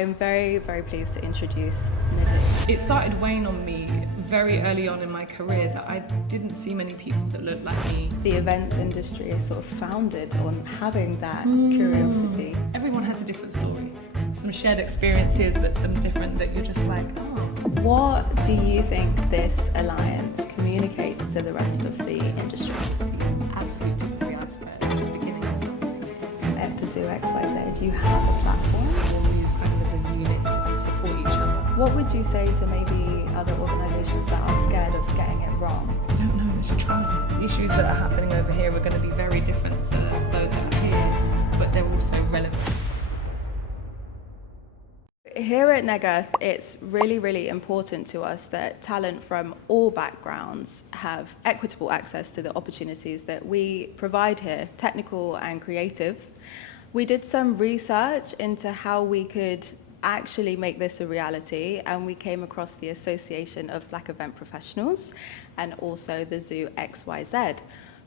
I'm very, very pleased to introduce Nadu. It started weighing on me very early on in my career that I didn't see many people that looked like me. The events industry is sort of founded on having that curiosity. Everyone has a different story. Some shared experiences, but some different that you're just like, oh. What do you think this alliance communicates to the rest of the industry? Just the absolute tip of the iceberg at the beginning of something. At the Zoo XYZ, you have a platform. We'll move kind of as a unit and support each other. What would you say to maybe other organisations that are scared of getting it wrong? I don't know, they should try. The issues that are happening over here are going to be very different to those that are here, but they're also relevant. Here at Neg Earth, it's really, really important to us that talent from all backgrounds have equitable access to the opportunities that we provide here, technical and creative. We did some research into how we could actually make this a reality, and we came across the Association of Black Event Professionals and also the Zoo XYZ.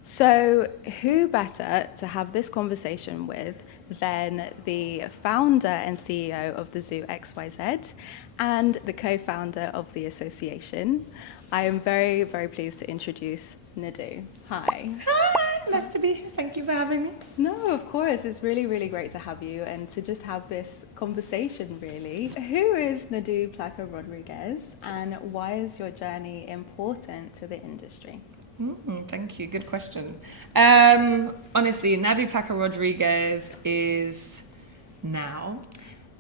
So who better to have this conversation with than the founder and CEO of the Zoo XYZ and the co-founder of the association. I am very, very pleased to introduce Nadu. Hi. Hi, nice to be here. Thank you for having me. No, of course. It's really, really great to have you and to just have this conversation, really. Who is Nadu Placca Rodriguez, and why is your journey important to the industry? Thank you. Good question. Honestly, Nadu Placca Rodriguez is now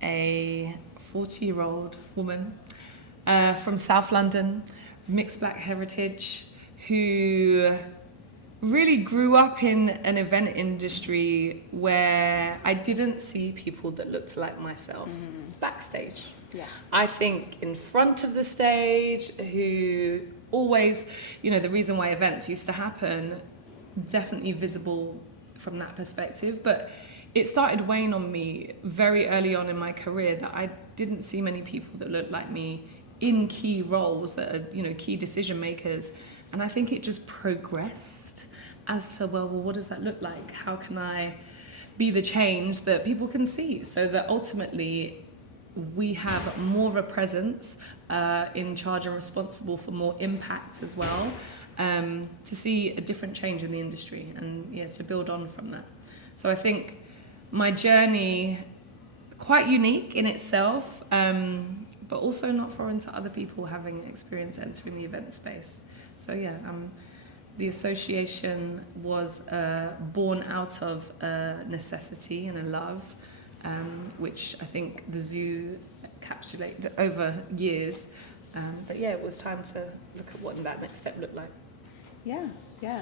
a 40-year-old woman from South London, mixed black heritage, who really grew up in an event industry where I didn't see people that looked like myself backstage. Yeah. I think in front of the stage, who always, the reason why events used to happen, definitely visible from that perspective. But it started weighing on me very early on in my career that I didn't see many people that looked like me in key roles that are, key decision makers. And I think it just progressed as to, well, what does that look like? How can I be the change that people can see, so that ultimately we have more of a presence in charge and responsible for more impact as well, to see a different change in the industry and to build on from that. So I think my journey, quite unique in itself, but also not foreign to other people having experience entering the event space. So the association was born out of a necessity and a love, which I think the zoo encapsulated over years. But it was time to look at what that next step looked like. Yeah,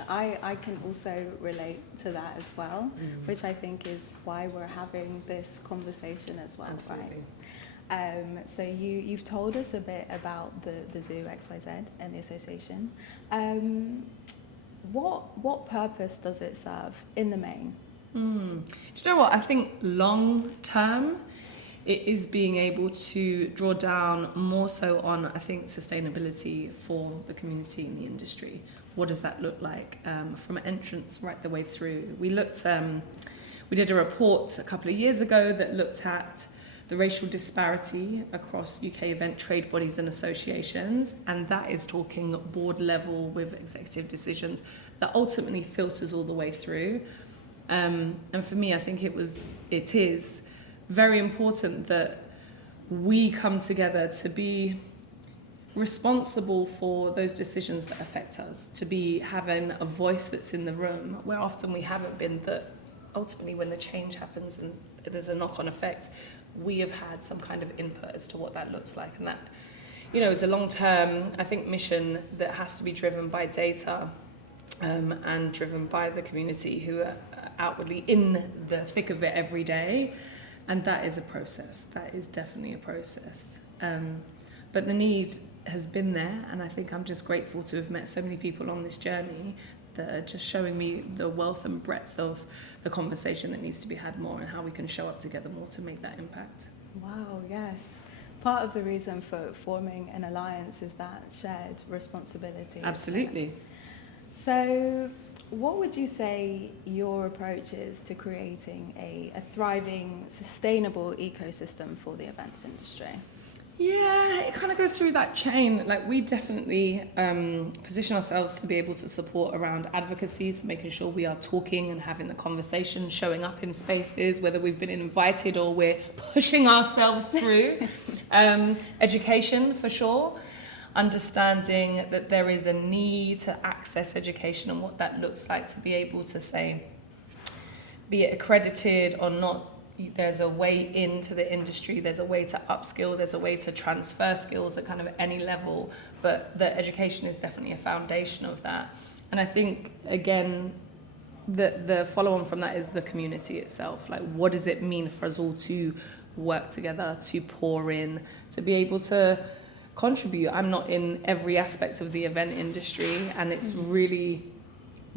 I can also relate to that as well, which I think is why we're having this conversation as well. Absolutely. Right? So you've told us a bit about the Zoo XYZ and the association. What purpose does it serve in the main? Do you know what? I think long term, it is being able to draw down more so on, I think, sustainability for the community in the industry. What does that look like from entrance right the way through? We did a report a couple of years ago that looked at the racial disparity across UK event trade bodies and associations, and that is talking board level with executive decisions that ultimately filters all the way through. And for me, I think it is very important that we come together to be responsible for those decisions that affect us, to be having a voice that's in the room, where often we haven't been, that ultimately when the change happens and there's a knock-on effect, we have had some kind of input as to what that looks like. And that, is a long-term, I think, mission that has to be driven by data and driven by the community who are outwardly in the thick of it every day. And that is a process. That is definitely a process. But the need has been there, and I think I'm just grateful to have met so many people on this journey that are just showing me the wealth and breadth of the conversation that needs to be had more, and how we can show up together more to make that impact. Wow, yes. Part of the reason for forming an alliance is that shared responsibility. Absolutely. So what would you say your approach is to creating a thriving, sustainable ecosystem for the events industry? Yeah, it kind of goes through that chain. Like, we definitely position ourselves to be able to support around advocacy, so making sure we are talking and having the conversation, showing up in spaces, whether we've been invited or we're pushing ourselves through. Education, for sure. Understanding that there is a need to access education and what that looks like, to be able to say, be it accredited or not, there's a way into the industry, there's a way to upskill, there's a way to transfer skills at kind of any level, but the education is definitely a foundation of that. And I think, again, the follow-on from that is the community itself. Like, what does it mean for us all to work together, to pour in, to be able to contribute? I'm not in every aspect of the event industry, and it's really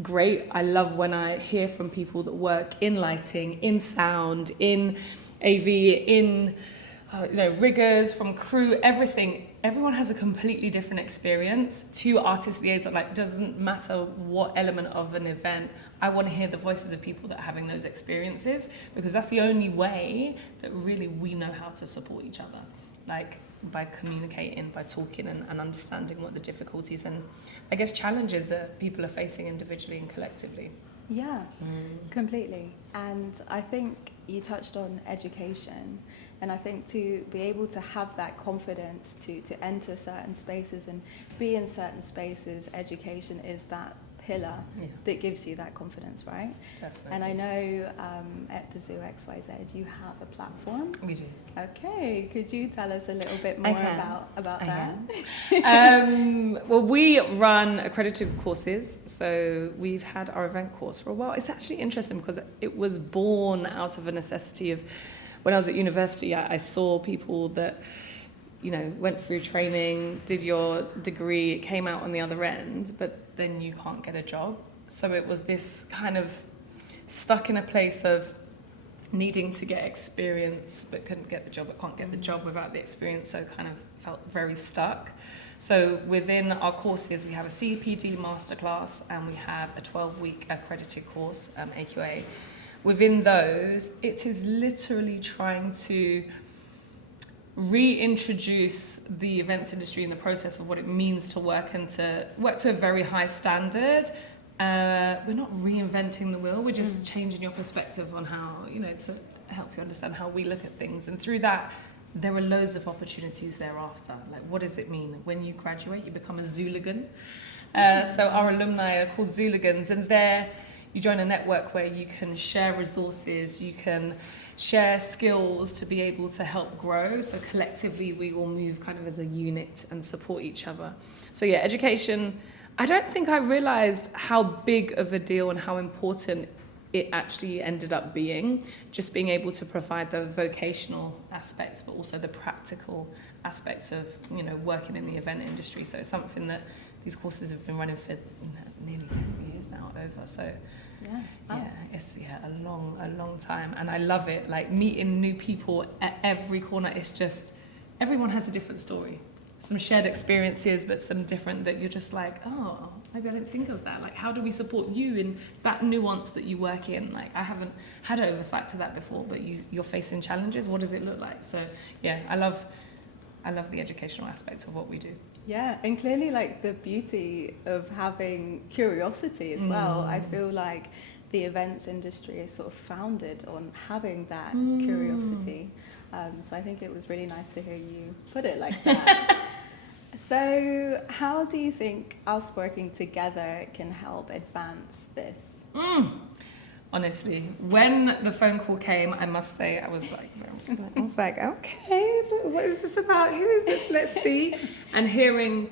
great. I love when I hear from people that work in lighting, in sound, in AV, in riggers, from crew, everything. Everyone has a completely different experience. To artist liaison, like, doesn't matter what element of an event, I want to hear the voices of people that are having those experiences, because that's the only way that really we know how to support each other. Like, by communicating, by talking and understanding what the difficulties and, I guess, challenges that people are facing individually and collectively. Yeah, completely. And I think you touched on education, and I think to be able to have that confidence to enter certain spaces and be in certain spaces, education is that pillar that gives you that confidence, right? Definitely. And I know at the Zoo XYZ you have a platform. We do. Okay, could you tell us a little bit more about that? Well, we run accredited courses, so we've had our event course for a while. It's actually interesting because it was born out of a necessity of, when I was at university, I saw people that, went through training, did your degree, came out on the other end, but then you can't get a job. So it was this kind of stuck in a place of needing to get experience, but couldn't get the job, but can't get the job without the experience, so kind of felt very stuck. So within our courses, we have a CPD masterclass and we have a 12-week accredited course, AQA. Within those, it is literally trying to reintroduce the events industry in the process of what it means to work and to work to a very high standard. We're not reinventing the wheel, we're just changing your perspective on how, to help you understand how we look at things. And through that, there are loads of opportunities thereafter. Like, what does it mean? When you graduate, you become a Zooligan. So our alumni are called Zooligans, and there you join a network where you can share resources, you can share skills to be able to help grow. So collectively, we all move kind of as a unit and support each other. So yeah, education, I don't think I realized how big of a deal and how important it actually ended up being, just being able to provide the vocational aspects, but also the practical aspects of, working in the event industry. So it's something that these courses have been running for nearly 10 years now, over. So it's a long time, and I love it. Like, meeting new people at every corner. It's just, everyone has a different story, some shared experiences, but some different that you're just like, oh, maybe I didn't think of that. Like, how do we support you in that nuance that you work in? Like, I haven't had oversight to that before, but you're facing challenges. What does it look like? So yeah, I love the educational aspect of what we do. Yeah, and clearly, like, the beauty of having curiosity as well. I feel like the events industry is sort of founded on having that curiosity. So I think it was really nice to hear you put it like that. So how do you think us working together can help advance this? Honestly, when the phone call came, I must say, I was like, okay, what is this about? Who is this? Let's see. And hearing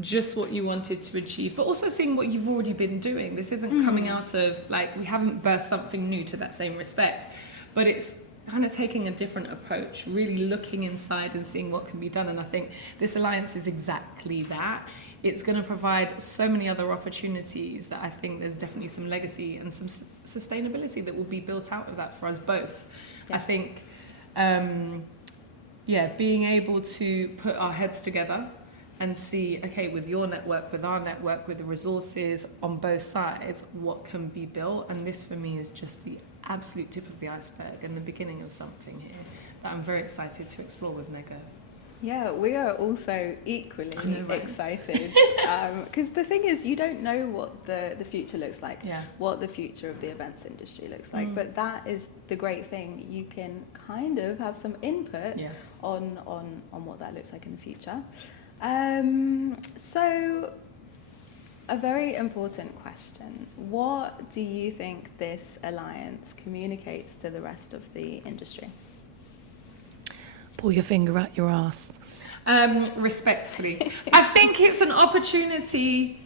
just what you wanted to achieve, but also seeing what you've already been doing. This isn't coming out of, like, we haven't birthed something new to that same respect, but it's kind of taking a different approach, really looking inside and seeing what can be done. And I think this alliance is exactly that. It's going to provide so many other opportunities that I think there's definitely some legacy and some sustainability that will be built out of that for us both. Yeah. I think, being able to put our heads together and see, okay, with your network, with our network, with the resources on both sides, what can be built. And this for me is just the absolute tip of the iceberg and the beginning of something here that I'm very excited to explore with Neg Earth. Yeah, we are also equally excited, because the thing is, you don't know what the future looks like, what the future of the events industry looks like, but that is the great thing. You can kind of have some input on what that looks like in the future. So a very important question. What do you think this alliance communicates to the rest of the industry? Pull your finger out your ass. Respectfully. I think it's an opportunity.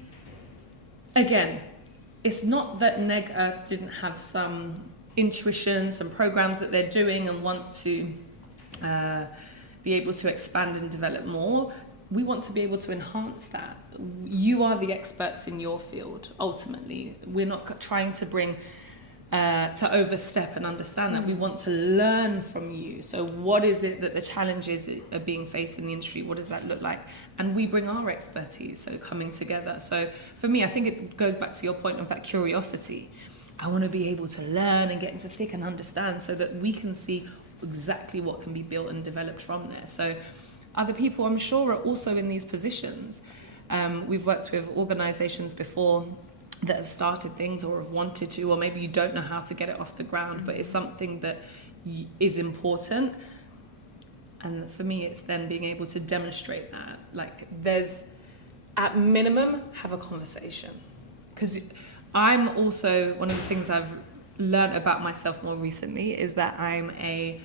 Again, it's not that Neg Earth didn't have some intuition, some programs that they're doing and want to be able to expand and develop more. We want to be able to enhance that. You are the experts in your field, ultimately. We're not trying to bring to overstep and understand that. We want to learn from you. So what is it that the challenges are being faced in the industry? What does that look like? And we bring our expertise, so coming together. So for me, I think it goes back to your point of that curiosity. I want to be able to learn and get into thick and understand so that we can see exactly what can be built and developed from there. So other people, I'm sure, are also in these positions. We've worked with organisations before that have started things or have wanted to, or maybe you don't know how to get it off the ground, but it's something that is important. And for me, it's then being able to demonstrate that. Like, there's, at minimum, have a conversation. Because I'm also, one of the things I've learned about myself more recently is that I'm a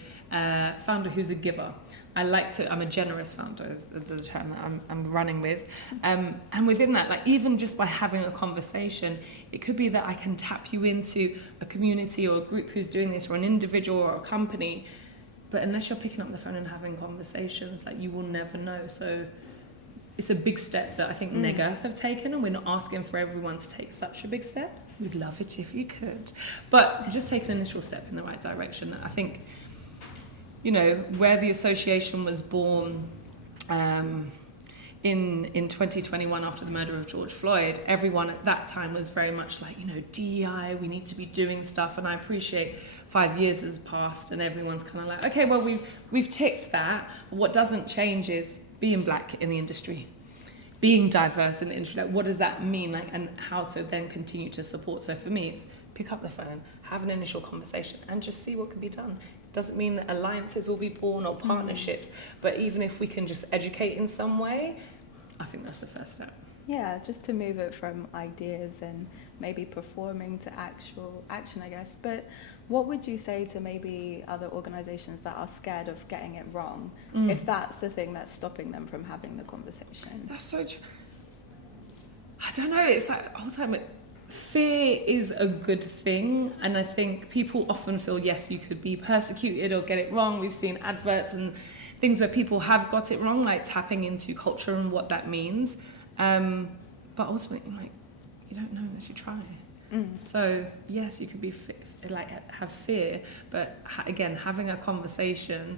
founder who's a giver. I'm a generous founder, is the term that I'm running with. And within that, like, even just by having a conversation, it could be that I can tap you into a community or a group who's doing this, or an individual or a company. But unless you're picking up the phone and having conversations, like, you will never know. So it's a big step that I think Neg Earth have taken, and we're not asking for everyone to take such a big step. We'd love it if you could. But just take an initial step in the right direction. I think, you know, where the association was born in 2021 after the murder of George Floyd, everyone at that time was very much like, you know, DEI, we need to be doing stuff. And I appreciate 5 years has passed and everyone's kind of like, okay, well, we've ticked that. What doesn't change is being black in the industry, being diverse in the industry. Like, what does that mean? Like, and how to then continue to support. So for me, it's pick up the phone, have an initial conversation, and just see what can be done. Doesn't mean that alliances will be born or partnerships, but even if we can just educate in some way, I think that's the first step. Yeah, just to move it from ideas and maybe performing to actual action, I guess. But what would you say to maybe other organisations that are scared of getting it wrong, if that's the thing that's stopping them from having the conversation? That's so true. I don't know, it's like ultimately, fear is a good thing, and I think people often feel, yes, you could be persecuted or get it wrong. We've seen adverts and things where people have got it wrong, like tapping into culture and what that means. But ultimately, like, you don't know unless you try. So yes, you could be have fear, but again, having a conversation.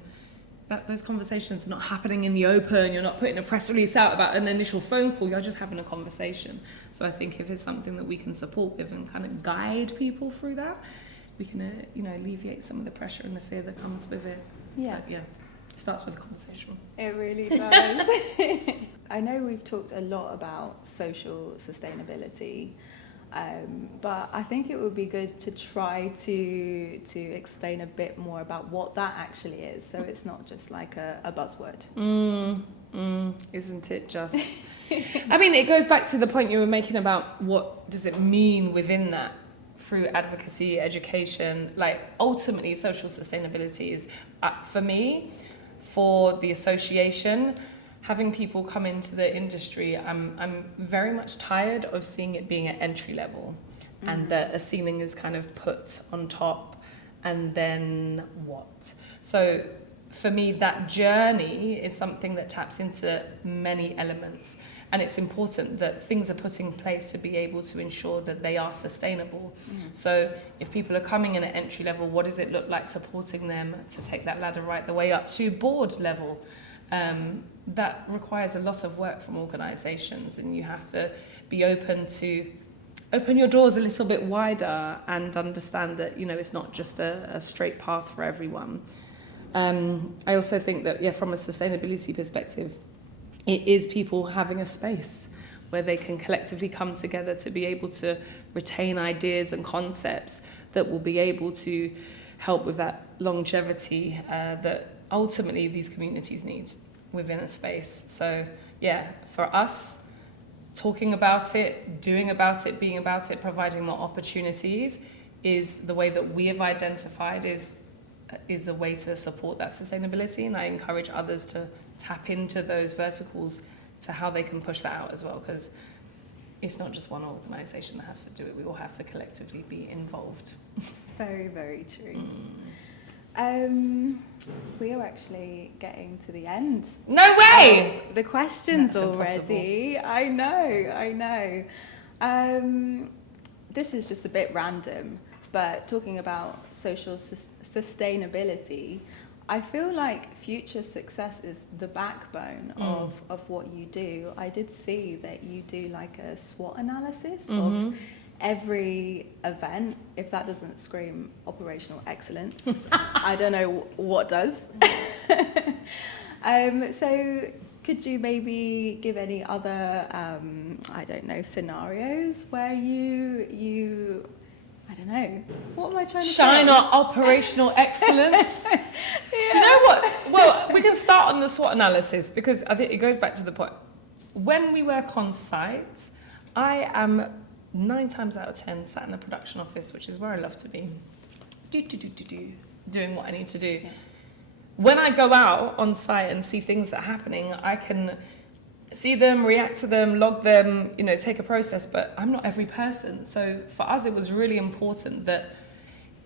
That those conversations are not happening in the open. You're not putting a press release out about an initial phone call. You're just having a conversation. So I think if it's something that we can support with and kind of guide people through that, we can, alleviate some of the pressure and the fear that comes with it. Yeah. But, it starts with a conversation. It really does. I know we've talked a lot about social sustainability. But I think it would be good to try to explain a bit more about what that actually is, so it's not just like a buzzword. Isn't it just? I mean, it goes back to the point you were making about what does it mean within that through advocacy, education. Like, ultimately, social sustainability is, for me, for the association, having people come into the industry, I'm very much tired of seeing it being at entry level, and that a ceiling is kind of put on top, and then what? So for me, that journey is something that taps into many elements, and it's important that things are put in place to be able to ensure that they are sustainable. So if people are coming in at entry level, what does it look like supporting them to take that ladder right the way up to board level? that requires a lot of work from organisations, and you have to be open your doors a little bit wider and understand that, you know, it's not just a straight path for everyone. I also think that, yeah, from a sustainability perspective, it is people having a space where they can collectively come together to be able to retain ideas and concepts that will be able to help with that longevity that ultimately these communities need within a space. So yeah, for us, talking about it, doing about it, being about it, providing more opportunities is the way that we have identified is a way to support that sustainability. And I encourage others to tap into those verticals to how they can push that out as well, because it's not just one organisation that has to do it. We all have to collectively be involved. Very, very true. We are actually getting to the end. No way! The questions That's already. Impossible. I know. This is just a bit random, but talking about social sustainability, I feel like future success is the backbone of what you do. I did see that you do like a SWOT analysis of every event. If that doesn't scream operational excellence, I don't know what does. So could you maybe give any other, I don't know, scenarios where you I don't know, what am I trying to shine say? our operational excellence. Yeah. Do you know what? Well, we can start on the SWOT analysis, because I think it goes back to the point. When we work on site, I am 9 times out of 10 sat in the production office, which is where I love to be, doing what I need to do. Yeah. When I go out on site and see things that are happening, I can see them, react to them, log them, you know, take a process, but I'm not every person. So for us, it was really important that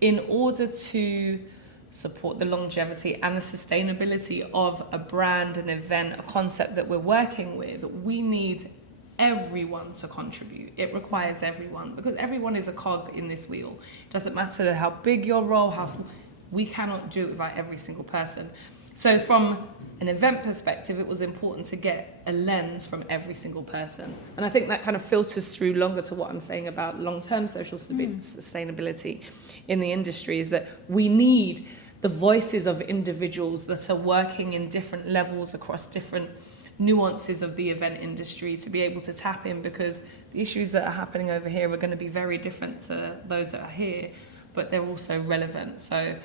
in order to support the longevity and the sustainability of a brand, an event, a concept that we're working with, we need everyone to contribute. It requires everyone, because everyone is a cog in this wheel. It doesn't matter how big your role, how small, we cannot do it without every single person. So from an event perspective, it was important to get a lens from every single person. And I think that kind of filters through longer to what I'm saying about long-term social sustainability in the industry, is that we need the voices of individuals that are working in different levels across different nuances of the event industry to be able to tap in, because the issues that are happening over here are going to be very different to those that are here, but they're also relevant. So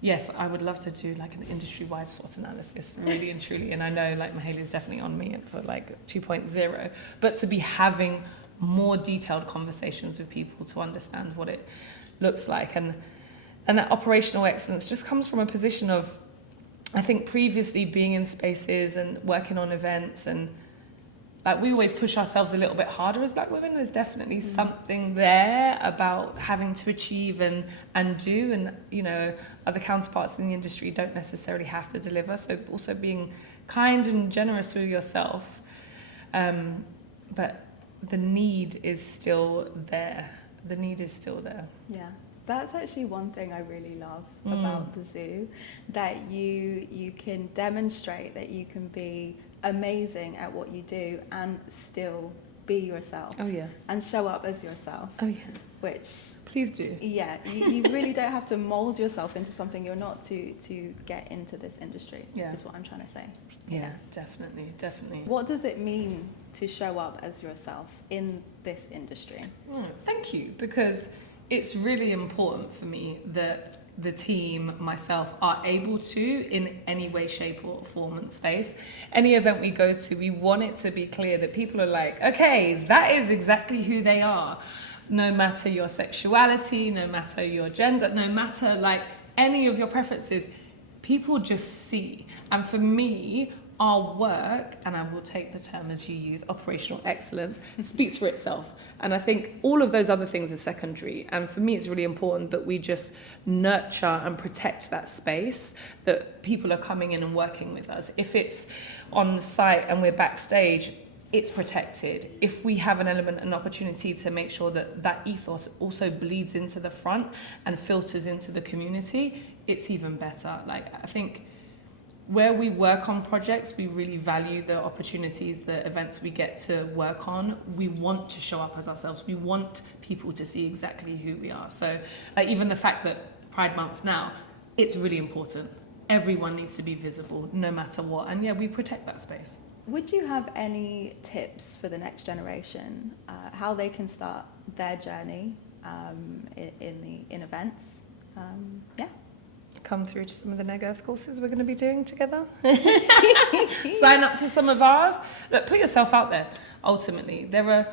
yes, I would love to do like an industry-wide SWOT analysis, really and truly. And I know like Mahaley's definitely on me for like 2.0, but to be having more detailed conversations with people to understand what it looks like. And that operational excellence just comes from a position of, I think, previously being in spaces and working on events, and like we always push ourselves a little bit harder as Black women. There's definitely something there about having to achieve and do, and you know, other counterparts in the industry don't necessarily have to deliver. So also being kind and generous with yourself, but the need is still there. The need is still there. Yeah. That's actually one thing I really love about the zoo, that you can demonstrate that you can be amazing at what you do and still be yourself. Oh yeah. And show up as yourself. Oh yeah. Which, please do. Yeah, you really don't have to mold yourself into something you're not to get into this industry. Yeah. Is what I'm trying to say. Yes, definitely. What does it mean to show up as yourself in this industry? Thank you, because it's really important for me that the team, myself, are able to, in any way, shape or form and space, any event we go to, we want it to be clear that people are like, okay, that is exactly who they are. No matter your sexuality, no matter your gender, no matter like any of your preferences, people just see. And for me, our work, and I will take the term as you use, operational excellence, speaks for itself. And I think all of those other things are secondary. And for me, it's really important that we just nurture and protect that space, that people are coming in and working with us. If it's on site and we're backstage, it's protected. If we have an element, an opportunity to make sure that that ethos also bleeds into the front and filters into the community, it's even better. Like, I think where we work on projects, we really value the opportunities, the events we get to work on. We want to show up as ourselves. We want people to see exactly who we are. So like even the fact that Pride Month now, it's really important. Everyone needs to be visible no matter what. And yeah, we protect that space. Would you have any tips for the next generation, how they can start their journey in events? Yeah. Come through to some of the Neg Earth courses we're going to be doing together. Sign up to some of ours. Look, put yourself out there. Ultimately, there are,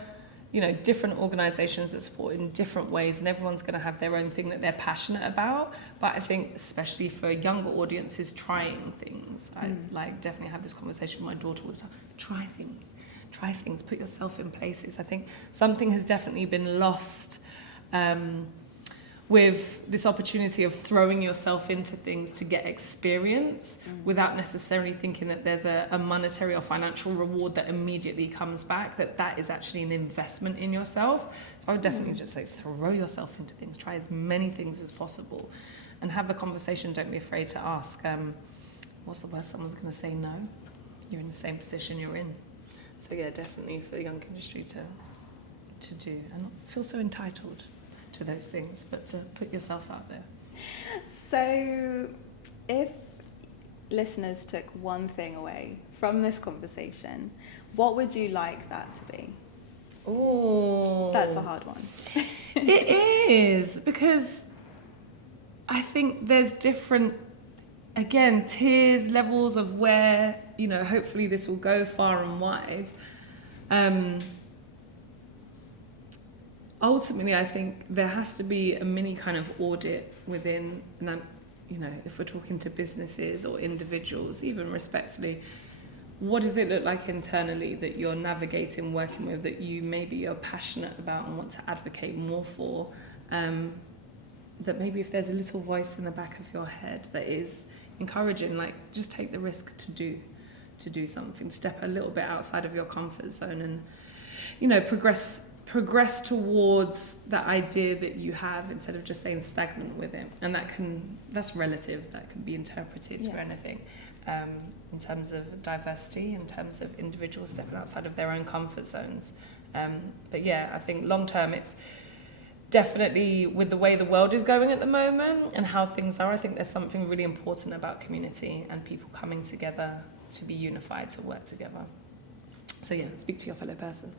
different organisations that support in different ways, and everyone's going to have their own thing that they're passionate about. But I think, especially for younger audiences, trying things. I definitely have this conversation with my daughter all the time. Try things. Put yourself in places. I think something has definitely been lost. With this opportunity of throwing yourself into things to get experience without necessarily thinking that there's a monetary or financial reward that immediately comes back, that is actually an investment in yourself. So I would definitely just say throw yourself into things, try as many things as possible, and have the conversation. Don't be afraid to ask, what's the worst someone's going to say? No. You're in the same position you're in. So yeah, definitely for the young industry to do, and not feel so entitled to those things, but to put yourself out there. So if listeners took one thing away from this conversation, what would you like that to be? Oh, that's a hard one. It is, because I think there's different, again, tiers, levels of where, hopefully this will go far and wide. Ultimately, I think there has to be a mini kind of audit within, if we're talking to businesses or individuals, even respectfully, what does it look like internally that you're navigating, working with, that you're passionate about and want to advocate more for? That maybe if there's a little voice in the back of your head that is encouraging, just take the risk to do something, step a little bit outside of your comfort zone and, progress towards that idea that you have, instead of just staying stagnant with it. And that's relative, that can be interpreted for anything, in terms of diversity, in terms of individuals stepping outside of their own comfort zones. But yeah, I think long term, it's definitely, with the way the world is going at the moment and how things are, I think there's something really important about community and people coming together to be unified, to work together. So yeah, speak to your fellow person.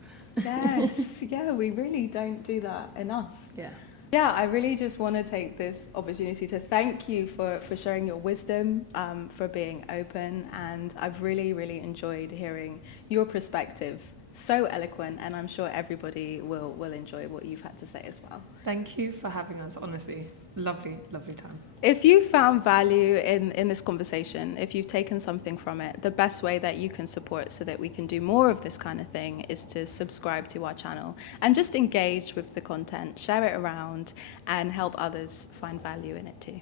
Yes, yeah, we really don't do that enough. Yeah, I really just want to take this opportunity to thank you for sharing your wisdom, for being open, and I've really, really enjoyed hearing your perspective. So eloquent, and I'm sure everybody will enjoy what you've had to say as well. Thank you for having us, honestly. Lovely, lovely time. If you found value in this conversation, if you've taken something from it, the best way that you can support so that we can do more of this kind of thing is to subscribe to our channel and just engage with the content, share it around, and help others find value in it too.